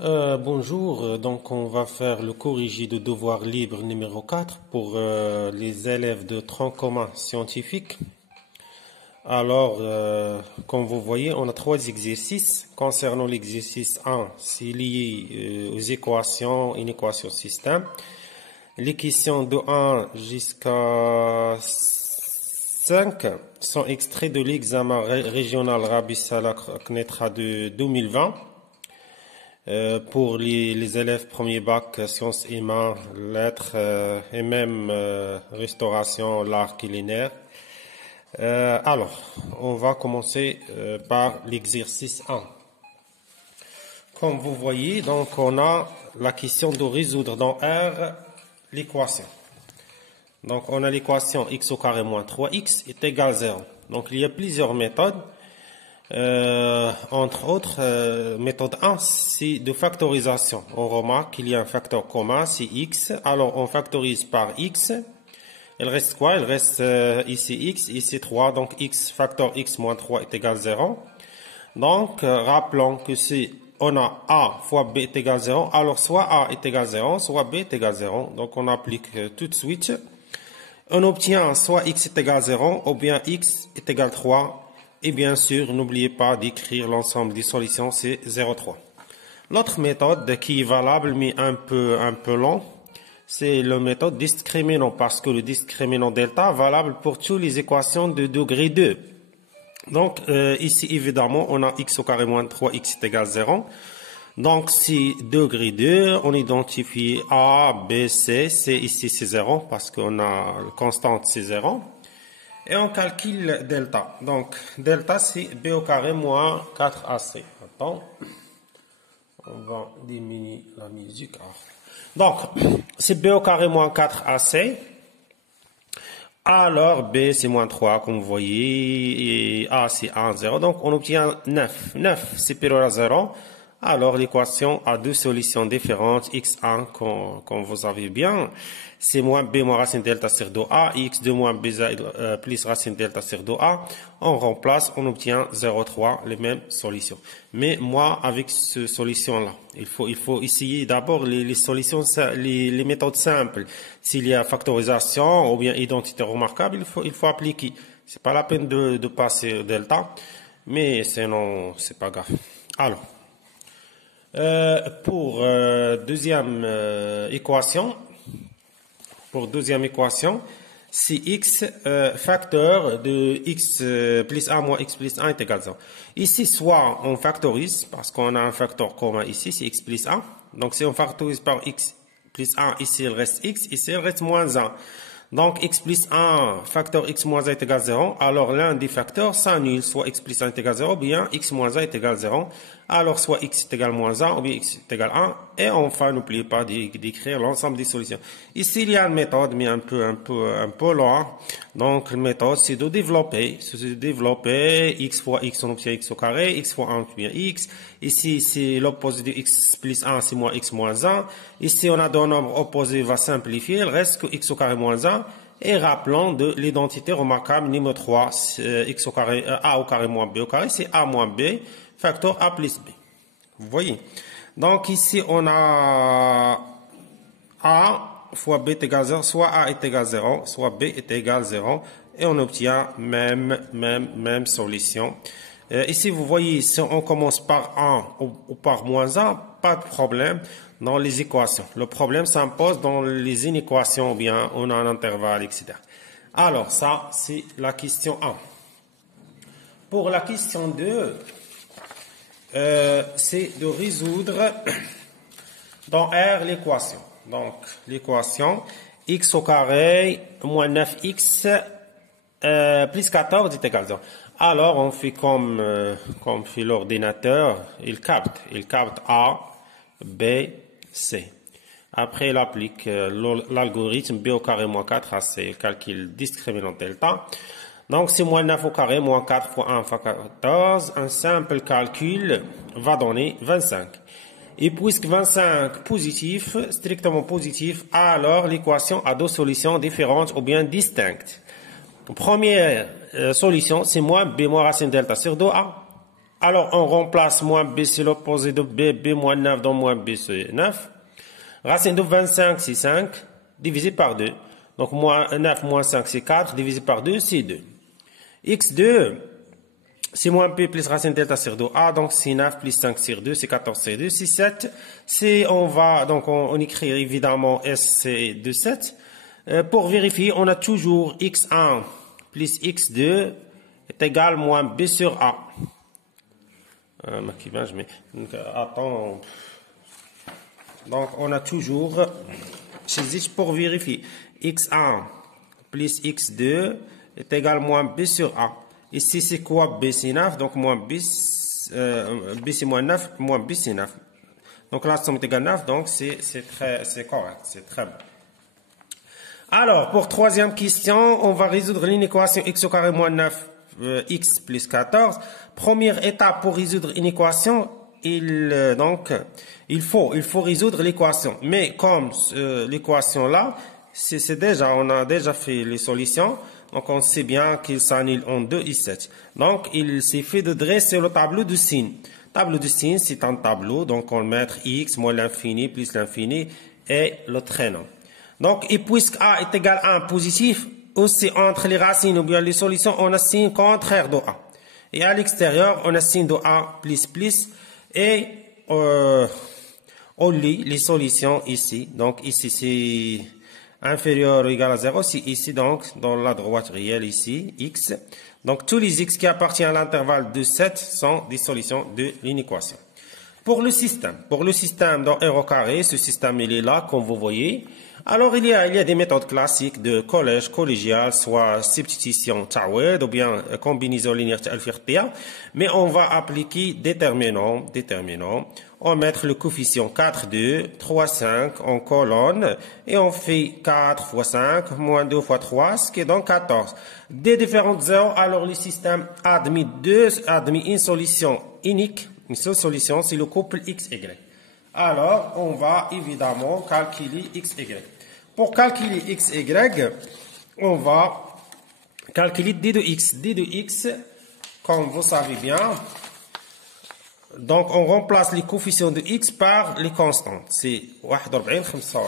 Bonjour, donc on va faire le corrigé de devoir libre numéro 4 pour les élèves de tronc commun scientifique. Alors, comme vous voyez, on a trois exercices. Concernant l'exercice 1, c'est lié aux équations, une équation système. Les questions de 1 jusqu'à 5 sont extraits de l'examen régional Rabi Salah Knetra de 2020. Pour les élèves premier bac, sciences et maths, lettres et même restauration, l'art culinaire. Alors, on va commencer par l'exercice 1. Comme vous voyez, donc on a la question de résoudre dans R l'équation. Donc on a l'équation x au carré moins 3x est égal à 0. Donc il y a plusieurs méthodes. Entre autres, méthode 1, c'est de factorisation. On remarque qu'il y a un facteur commun, c'est x. Alors, on factorise par x. Il reste quoi? Il reste ici x, ici 3. Donc, x facteur x moins 3 est égal à 0. Donc, rappelons que si on a a fois b est égal à 0, alors soit a est égal à 0, soit b est égal à 0. Donc, on applique tout de suite. On obtient soit x est égal à 0, ou bien x est égal à 3. Et bien sûr, n'oubliez pas d'écrire l'ensemble des solutions, c'est 0,3. L'autre méthode qui est valable, mais un peu long, c'est la méthode discriminant, parce que le discriminant delta est valable pour toutes les équations de degré 2. Donc, ici, évidemment, on a x au carré moins 3x est égal à 0. Donc, si degré 2, on identifie A, B, C, C ici c'est 0, parce qu'on a la constante c'est 0. Et on calcule delta. Donc, delta, c'est b au carré moins 4ac. Attends. On va diminuer la musique. Donc, c'est b au carré moins 4ac. Alors, b, c'est moins 3, comme vous voyez. Et a, c'est 1, 0. Donc, on obtient 9. 9 c'est supérieur à 0. Alors, l'équation a deux solutions différentes. x1, comme vous savez bien, c'est moins b moins racine delta sur 2a, et x2 moins b plus racine delta sur 2a. On remplace, on obtient 0,3, les mêmes solutions. Mais moi, avec cette solution-là, il faut essayer d'abord les solutions, les méthodes simples. S'il y a factorisation ou bien identité remarquable, il faut appliquer. C'est pas la peine de passer delta, mais sinon, c'est pas grave. Alors, pour deuxième équation, c'est x facteur de x plus 1 moins x plus 1 est égal à 0. Ici, soit on factorise, parce qu'on a un facteur commun ici, c'est x plus 1. Donc, si on factorise par x plus 1, ici il reste x, ici il reste moins 1. Donc, x plus 1, facteur x moins 1 est égal à 0. Alors, l'un des facteurs s'annule, soit x plus 1 est égal à 0, ou bien x moins 1 est égal à 0. Alors, soit x est égal à moins 1, ou bien x est égal à 1. Et enfin, n'oubliez pas d'écrire l'ensemble des solutions. Ici, il y a une méthode, mais un peu loin. Donc, la méthode, c'est de développer. X fois x, on obtient x au carré. X fois 1, on obtient x. Ici, c'est l'opposé de x plus 1, c'est moins x moins 1. Ici, on a deux nombres opposés, va simplifier. Il reste que x au carré moins 1. Et rappelons de l'identité remarquable numéro 3, x au carré, a au carré moins b au carré, c'est a moins b, facteur a plus b. Vous voyez? Donc ici, on a a fois b est égal à 0, soit a est égal à 0, soit b est égal à 0, et on obtient même solution. Ici, vous voyez, si on commence par 1 ou par moins 1, pas de problème dans les équations. Le problème s'impose dans les inéquations, ou bien on a un intervalle, etc. Alors, ça, c'est la question 1. Pour la question 2, c'est de résoudre dans R l'équation. Donc, l'équation x au carré moins 9x plus 14 est égal à 0. Alors, on fait comme fait l'ordinateur, il capte A, B, C. Après, il applique l'algorithme B au carré moins 4 à C, il calcule discriminant delta. Donc, c'est moins 9 au carré, moins 4 fois 1 fois 14. Un simple calcul va donner 25. Et puisque 25 positif, strictement positif, alors l'équation a deux solutions différentes ou bien distinctes. Première solution, c'est moins b moins racine delta sur 2a. Alors, on remplace moins B, c'est l'opposé de B. B moins 9, donc moins B, c'est 9. Racine de 25, c'est 5, divisé par 2. Donc, moins 9 moins 5, c'est 4, divisé par 2, c'est 2. X2, c'est moins P plus racine delta sur 2A, donc c'est 9 plus 5 sur 2, c'est 14 sur 2, c'est 7. On écrit évidemment S, c'est 2, 7. Pour vérifier, on a toujours X1 plus X2 est égal à moins B sur A. Attends. Donc, on a toujours, pour vérifier, X1 plus X2 est égal à moins B sur A. Ici, c'est quoi B, c'est 9, donc moins B, B c'est moins 9, moins B c'est 9. Donc, la somme est égale à 9, donc c'est correct, c'est très bon. Alors, pour troisième question, on va résoudre l'inéquation x au carré moins 9, x plus 14. Première étape pour résoudre une équation, il faut résoudre l'équation. Mais comme l'équation là, on a déjà fait les solutions, donc on sait bien qu'il s'annule en 2 et 7. Donc, il suffit de dresser le tableau de signes. Tableau de signes, c'est un tableau, donc on met x moins l'infini plus l'infini et le traîneau. Donc, et puisque A est égal à 1 positif, aussi entre les racines ou bien les solutions, on a signe contraire de A. Et à l'extérieur, on a signe de A plus, et on lit les solutions ici. Donc, ici, c'est inférieur ou égal à 0. C'est ici, donc, dans la droite réelle, ici, x. Donc, tous les x qui appartiennent à l'intervalle de 7 sont des solutions de l'inéquation. Pour le système dans R au carré, ce système, il est là, comme vous voyez. Alors, il y a des méthodes classiques de collège collégial, soit substitution Tawed ou bien combinaison linéaire Alfirtia. Mais on va appliquer déterminant. On met le coefficient 4, 2, 3, 5 en colonne. Et on fait 4 fois 5, moins 2 fois 3, ce qui est donc 14. Des différentes zéros, alors le système admet une solution unique. Une seule solution, c'est le couple XY. Alors, on va évidemment calculer XY. Pour calculer XY, on va calculer D de X. D de X, comme vous savez bien, donc on remplace les coefficients de X par les constantes. C'est 41, 45.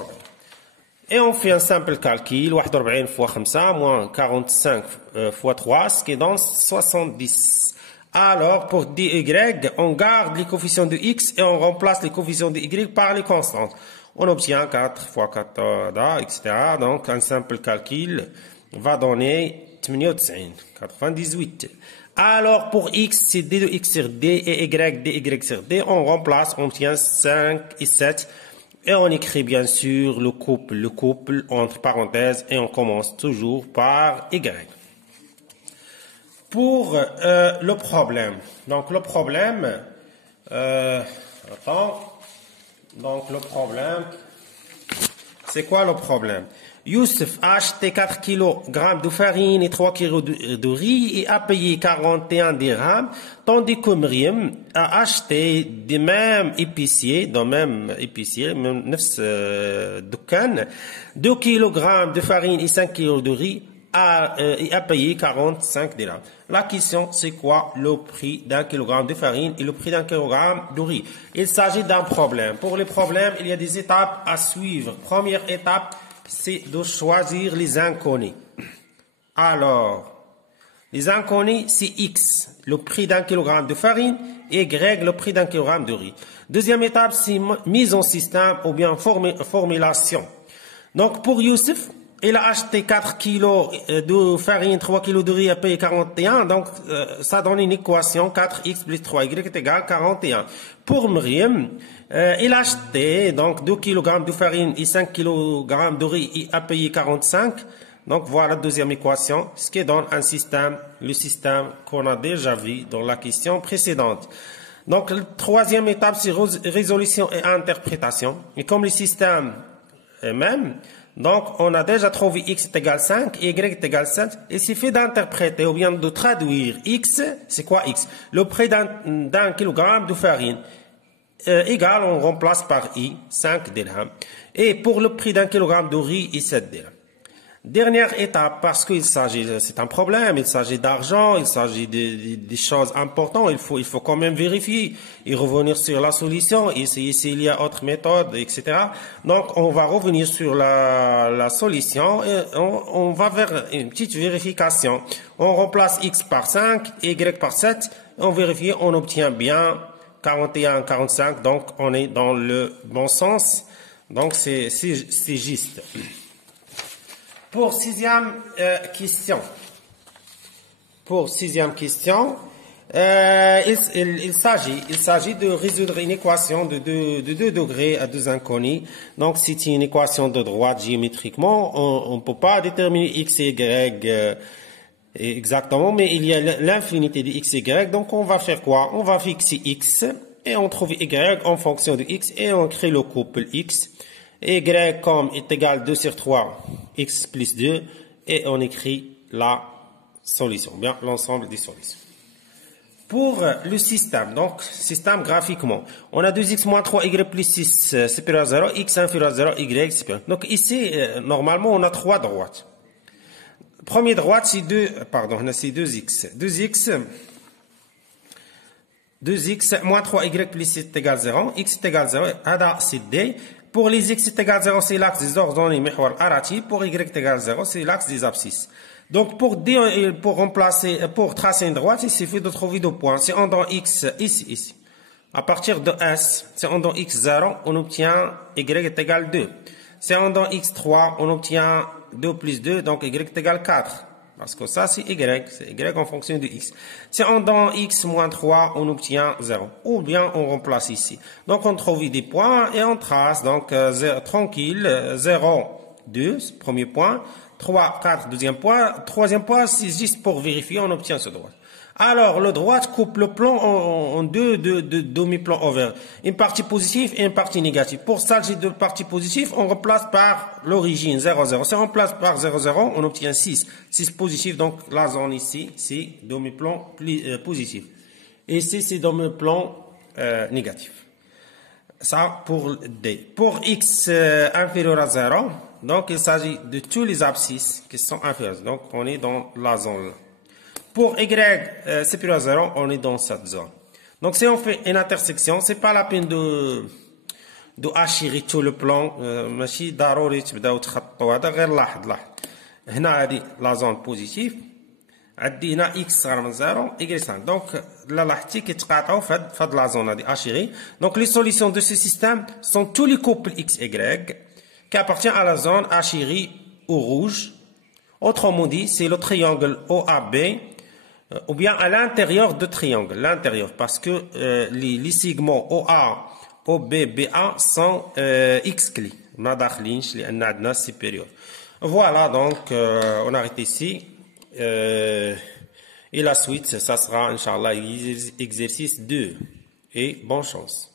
Et on fait un simple calcul, 41 fois 5, moins 45 fois 3, ce qui donne 70. Alors, pour dy, on garde les coefficients de x et on remplace les coefficients de y par les constantes. On obtient 4 fois 14, etc. Donc, un simple calcul va donner 98. Alors, pour x, c'est d de x sur d et dy sur d. On remplace, on obtient 5 et 7. Et on écrit bien sûr le couple entre parenthèses et on commence toujours par y. Pour le problème. Donc, le problème, c'est quoi le problème? Youssef a acheté 4 kg de farine et 3 kg de riz et a payé 41 dirhams, tandis que Miriam a acheté du même épicier, même 2 kg de farine et 5 kg de riz, et a payé 45 dirhams. La question, c'est quoi le prix d'un kilogramme de farine et le prix d'un kilogramme de riz? Il s'agit d'un problème. Pour les problèmes, il y a des étapes à suivre. Première étape, c'est de choisir les inconnus. Alors, les inconnus, c'est X, le prix d'un kilogramme de farine, et Y, le prix d'un kilogramme de riz. Deuxième étape, c'est mise en système ou bien formulation. Donc, pour Youssef, il a acheté 4 kilos de farine, 3 kilos de riz, a payé 41. Donc, ça donne une équation 4x plus 3y est égal à 41. Pour Miriam, il a acheté donc 2 kg de farine et 5 kg de riz et a payé 45. Donc, voilà la deuxième équation, ce qui donne un système, le système qu'on a déjà vu dans la question précédente. Donc, la troisième étape, c'est résolution et interprétation. Et comme le système est même, donc, on a déjà trouvé x est égal à 5 et y est égal à 7. Il suffit d'interpréter ou bien de traduire x. C'est quoi x? Le prix d'un kilogramme de farine. Égal, on remplace par i, 5 dirhams. Et pour le prix d'un kilogramme de riz, i 7 dirhams. Dernière étape, parce qu'il s'agit, c'est un problème, il s'agit d'argent, il s'agit des choses importantes, il faut quand même vérifier et revenir sur la solution, essayer s'il y a autre méthode, etc. Donc, on va revenir sur la solution et on va vers une petite vérification. On remplace x par 5, y par 7, on vérifie, on obtient bien 41, 45, donc on est dans le bon sens. Donc, c'est juste. Pour sixième question. Il s'agit de résoudre une équation de 2 degrés à 2 inconnus. Donc, c'est une équation de droite géométriquement. On ne peut pas déterminer x et y exactement, mais il y a l'infinité de x et y. Donc, on va faire quoi? On va fixer x et on trouve y en fonction de x et on crée le couple x. Y comme est égal à 2 sur 3, x plus 2, et on écrit la solution, bien l'ensemble des solutions. Pour le système, donc système graphiquement, on a 2x moins 3, y plus 6 supérieur à 0, x inférieur à 0, y supérieur. Donc ici, normalement, on a 3 droites. Première droite, c'est 2x. 2x moins 3, y plus 6 est égal à 0, x est égal à 0, hada c'est d. Pour les x est égal à 0, c'est l'axe des ordonnées محور arati. Pour y est égal à 0, c'est l'axe des abscisses. Donc, pour tracer une droite, il suffit de trouver 2 points. Si on donne x ici. À partir de S, si on donne x0, on obtient y est égal à 2. Si on donne x3, on obtient 2 plus 2, donc y est égal à 4. Parce que ça, c'est y en fonction de x. Si on donne x moins 3, on obtient 0. Ou bien, on remplace ici. Donc, on trouve des points et on trace. Donc, tranquille, 0, 2, premier point. 3, 4, deuxième point. Troisième point, c'est juste pour vérifier, on obtient ce droit. Alors, le droit coupe le plan en deux demi-plans ouverts. Une partie positive et une partie négative. Pour ça, j'ai 2 parties positives, on remplace par l'origine 0, 0. Si on remplace par 0, 0, on obtient 6. 6 positif, donc la zone ici, c'est demi-plan positif. Et ici, c'est demi-plan négatif. Ça pour D. Pour x inférieur à 0, donc il s'agit de tous les abscisses qui sont inférieures. Donc, on est dans la zone là. Pour y supérieur à 0, on est dans cette zone. Donc, si on fait une intersection, c'est pas la peine de hachirer tout le plan. ماشي ضروري تبداو تخططوا هذا غير لاحظ. هنا هذه la zone positive. عندي هنا x صغر من 0, y 5. Donc, là لاحظتي كيتقاطعوا في هاد la zone هذه hachirer. Donc, les solutions de ce système sont tous les couples x, y qui appartiennent à la zone hachirer au rouge. Autrement dit, c'est le triangle OAB. Ou bien à l'intérieur de triangle, l'intérieur, parce que les segments OA, OB, BA sont exclus. ما داخلينش لأن عندنا supérieur. Voilà, donc on arrête ici. Et la suite, ça sera, Inch'Allah, exercice 2. Et bonne chance.